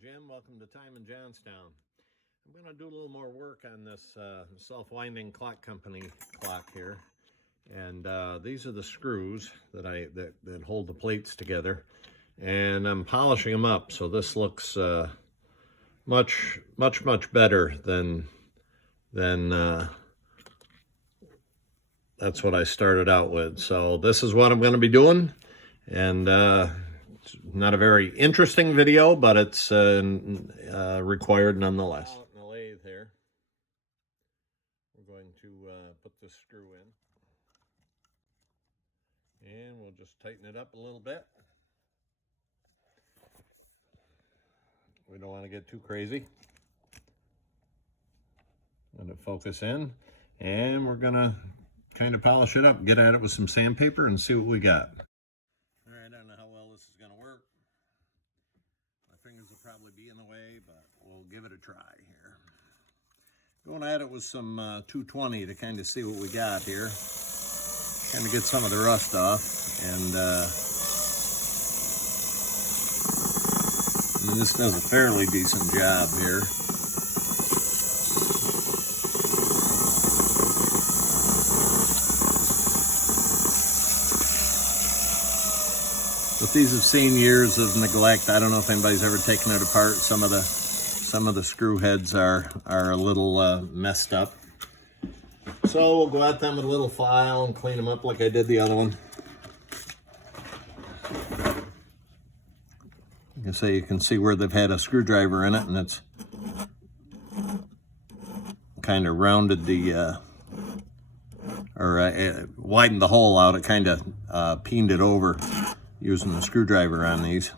Jim. Welcome to Time in Johnstown. I'm going to do a little more work on this self-winding clock company clock here. And these are the screws that hold the plates together. And I'm polishing them up, so this looks much better than that's what I started out with. So this is what I'm going to be doing, and it's not a very interesting video, but it's required nonetheless. Out in the lathe here, we're going to put this screw in, and we'll just tighten it up a little bit. We don't want to get too crazy. Let it focus in, and we're gonna kind of polish it up, get at it with some sandpaper and see what we got. All right, I don't know how well this is gonna work. My fingers will probably be in the way, but we'll give it a try here. Going at it with some 220 to kind of see what we got here. Kind of get some of the rust off, and this does a fairly decent job here. But these have seen years of neglect. I don't know if anybody's ever taken it apart. Some of the screw heads are a little messed up. So we'll go at them with a little file and clean them up like I did the other one. You can see where they've had a screwdriver in it, and it's kind of rounded the widened the hole out. It kind of peened it over using the screwdriver on these.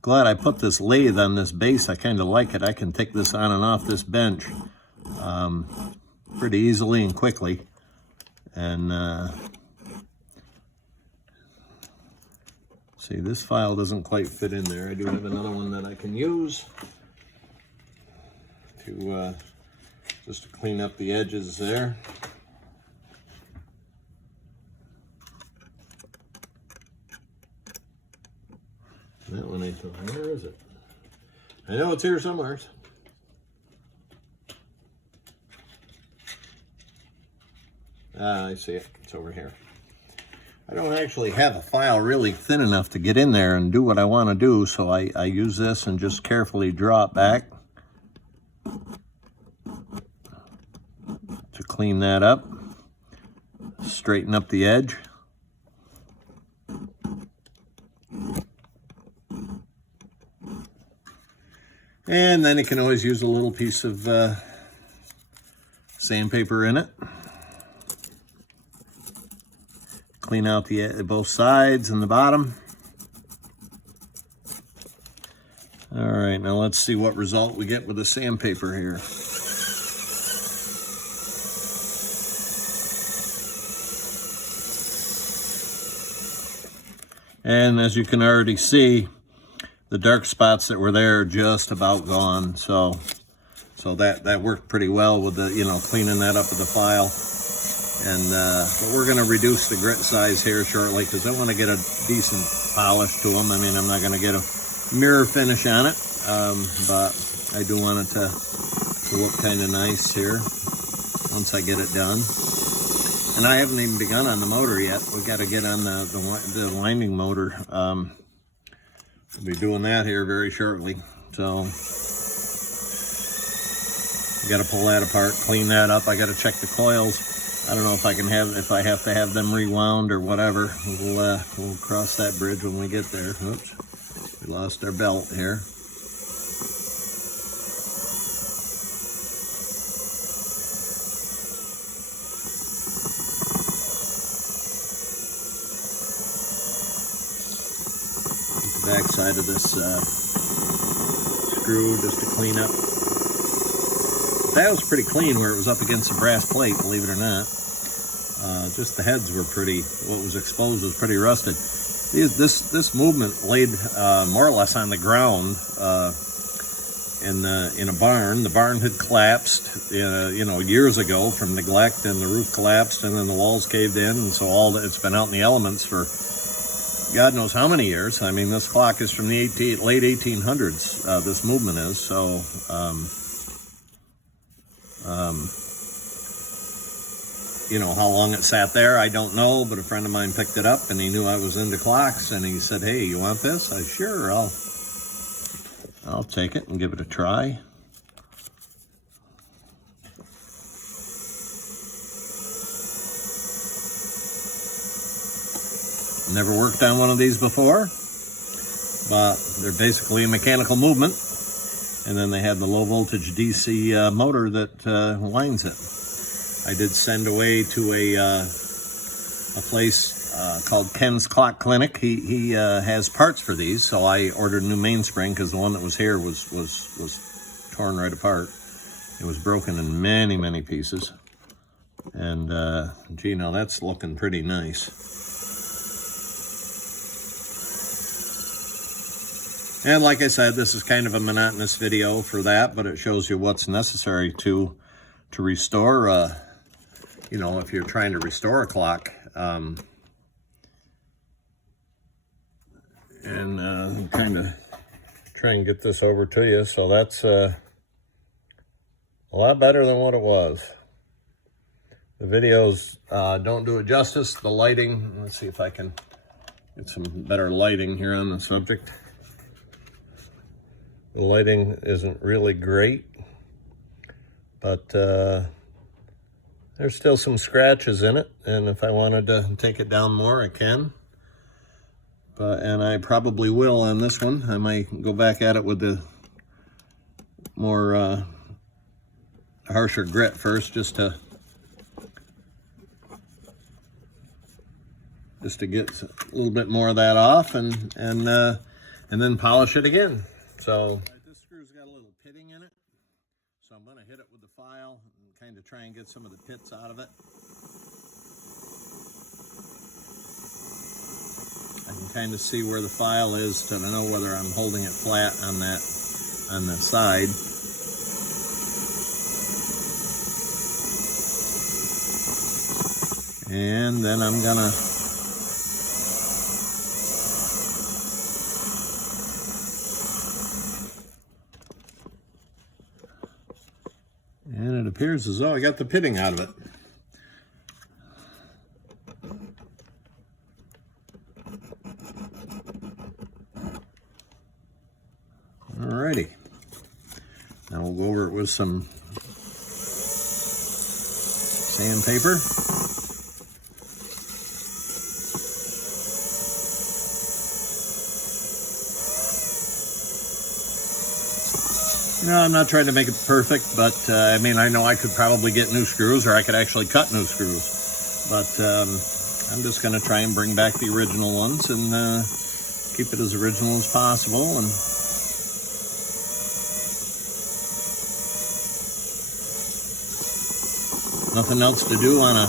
Glad I put this lathe on this base. I kind of like it. I can take this on and off this bench pretty easily and quickly. And see, this file doesn't quite fit in there. I do have another one that I can use to just to clean up the edges there. That one I thought, where is it? I know it's here somewhere. I see it. It's over here. I don't actually have a file really thin enough to get in there and do what I want to do, so I use this and just carefully draw it back to clean that up, straighten up the edge. And then you can always use a little piece of sandpaper in it. Clean out both sides and the bottom. All right, now let's see what result we get with the sandpaper here. And as you can already see, the dark spots that were there are just about gone. So that worked pretty well with the, cleaning that up with the file. And but we're going to reduce the grit size here shortly because I want to get a decent polish to them. I mean, I'm not going to get a mirror finish on it, but I do want it to look kind of nice here once I get it done. And I haven't even begun on the motor yet. We got to get on the winding motor. We'll be doing that here very shortly. So got to pull that apart, clean that up. I got to check the coils. I don't know if I have to have them rewound or whatever. We'll cross that bridge when we get there. Oops, we lost our belt here. The back side of this screw just to clean up. That was pretty clean where it was up against the brass plate, believe it or not. Just the heads were what was exposed was pretty rusted. This movement laid more or less on the ground in a barn. The barn had collapsed, years ago from neglect, and the roof collapsed, and then the walls caved in, and so it's been out in the elements for God knows how many years. I mean, this clock is from the late 1800s. This movement is so. How long it sat there, I don't know, but a friend of mine picked it up and he knew I was into clocks, and he said, "Hey, you want this?" I sure, I'll take it and give it a try. Never worked on one of these before, but they're basically a mechanical movement, and then they have the low voltage DC motor that winds it. I did send away to a place called Ken's Clock Clinic. He has parts for these, so I ordered a new mainspring because the one that was here was torn right apart. It was broken in many, many pieces, and gee, now that's looking pretty nice. And like I said, this is kind of a monotonous video for that, but it shows you what's necessary to restore. If you're trying to restore a clock, and kind of try and get this over to you. So that's a lot better than what it was. The videos don't do it justice. The lighting, let's see if I can get some better lighting here on the subject. The lighting isn't really great, but there's still some scratches in it, and if I wanted to take it down more, I can. And I probably will on this one. I might go back at it with the more harsher grit first, just to get a little bit more of that off, and then polish it again. So this screw's got a little pitting in it, so I'm going to hit it with the file and kind of try and get some of the pits out of it. I can kind of see where the file is to know whether I'm holding it flat on the side. And then I'm gonna it appears as though I got the pitting out of it. Alrighty. Now we'll go over it with some sandpaper. I'm not trying to make it perfect, but I mean, I know I could probably get new screws, or I could actually cut new screws. But I'm just going to try and bring back the original ones and keep it as original as possible. And nothing else to do on a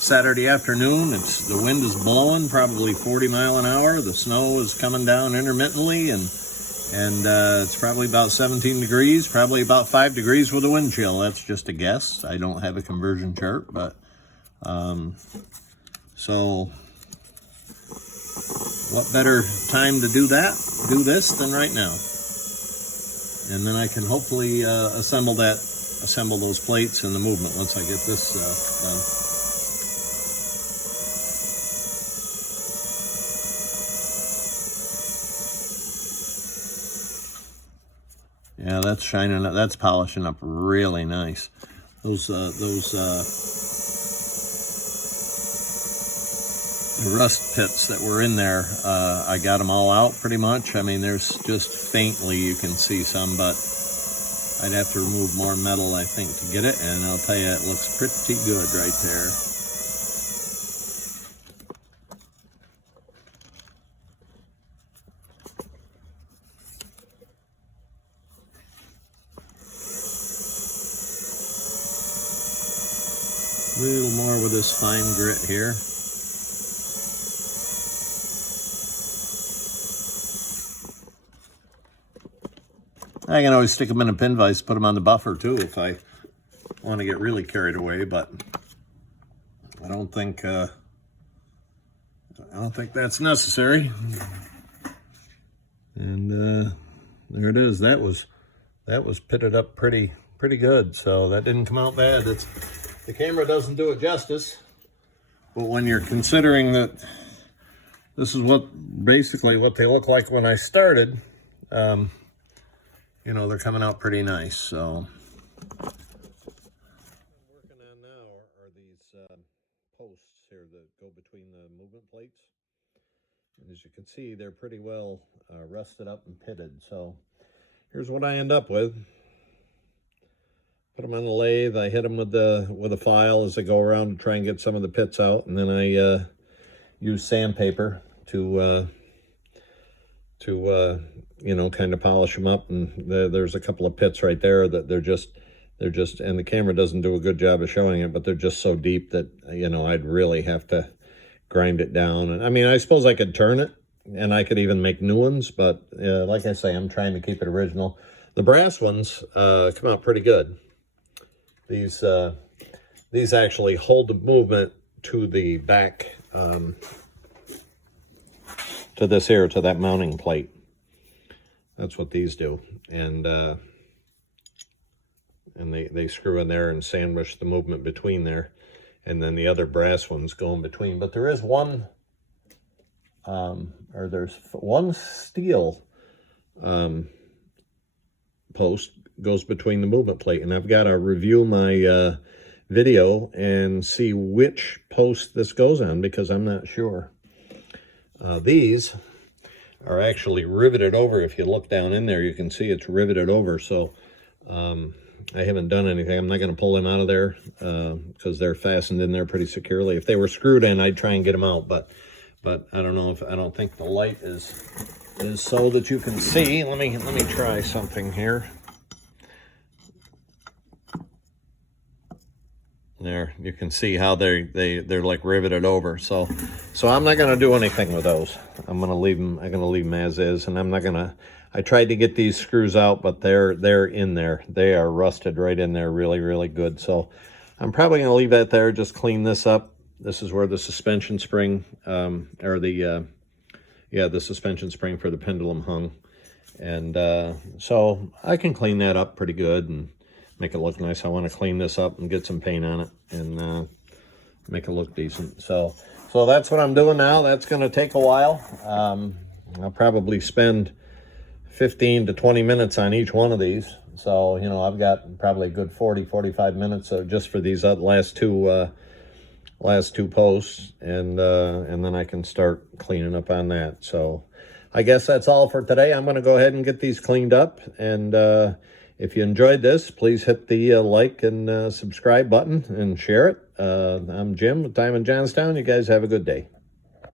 Saturday afternoon. The wind is blowing, probably 40 miles an hour. The snow is coming down intermittently, and it's probably about 17 degrees, probably about 5 degrees with a wind chill. That's just a guess. I don't have a conversion chart, but so what better time to do this than right now? And then I can hopefully assemble those plates in the movement once I get this done. Yeah, that's shining up. That's polishing up really nice. Those rust pits that were in there, I got them all out pretty much. I mean, there's just faintly you can see some, but I'd have to remove more metal, I think, to get it. And I'll tell you, it looks pretty good right there. A little more with this fine grit here. I can always stick them in a pin vise, put them on the buffer too if I want to get really carried away, but I don't think that's necessary. And there it is. That was pitted up pretty good, so that didn't come out bad. The camera doesn't do it justice, but when you're considering that this is basically what they look like when I started, you know, they're coming out pretty nice. So what I'm working on now are these posts here that go between the movement plates. And as you can see, they're pretty well rusted up and pitted. So here's what I end up with. Put them on the lathe. I hit them with a file as I go around to try and get some of the pits out, and then I use sandpaper to you know, kind of polish them up. And there's a couple of pits right there that they're just, and the camera doesn't do a good job of showing it, but they're just so deep that, you know, I'd really have to grind it down. And I mean, I suppose I could turn it and I could even make new ones, but like I say, I'm trying to keep it original. The brass ones come out pretty good. These actually hold the movement to the back, to this here, to that mounting plate. That's what these do. And they screw in there and sandwich the movement between there. And then the other brass ones go in between. But there is one, there's one steel post goes between the movement plate. And I've got to review my video and see which post this goes on, because I'm not sure. These are actually riveted over. If you look down in there, you can see it's riveted over. So I haven't done anything. I'm not going to pull them out of there because they're fastened in there pretty securely. If they were screwed in, I'd try and get them out, but I don't know, I don't think the light is so that you can see. Let me try something here. There, you can see how they're like riveted over. So I'm not going to do anything with those. I'm going to leave them as is, and I'm not going to. I tried to get these screws out, but they're in there. They are rusted right in there, really good. So I'm probably going to leave that there. Just clean this up. This is where the suspension spring, the suspension spring for the pendulum hung, and so I can clean that up pretty good and make it look nice. I want to clean this up and get some paint on it and make it look decent. So that's what I'm doing now. That's going to take a while. I'll probably spend 15 to 20 minutes on each one of these. So, you know, I've got probably a good 40-45 minutes just for these last two posts, and then I can start cleaning up on that. So I guess that's all for today. I'm going to go ahead and get these cleaned up, and if you enjoyed this, please hit the like and subscribe button and share it. I'm Jim with Time in Johnstown. You guys have a good day.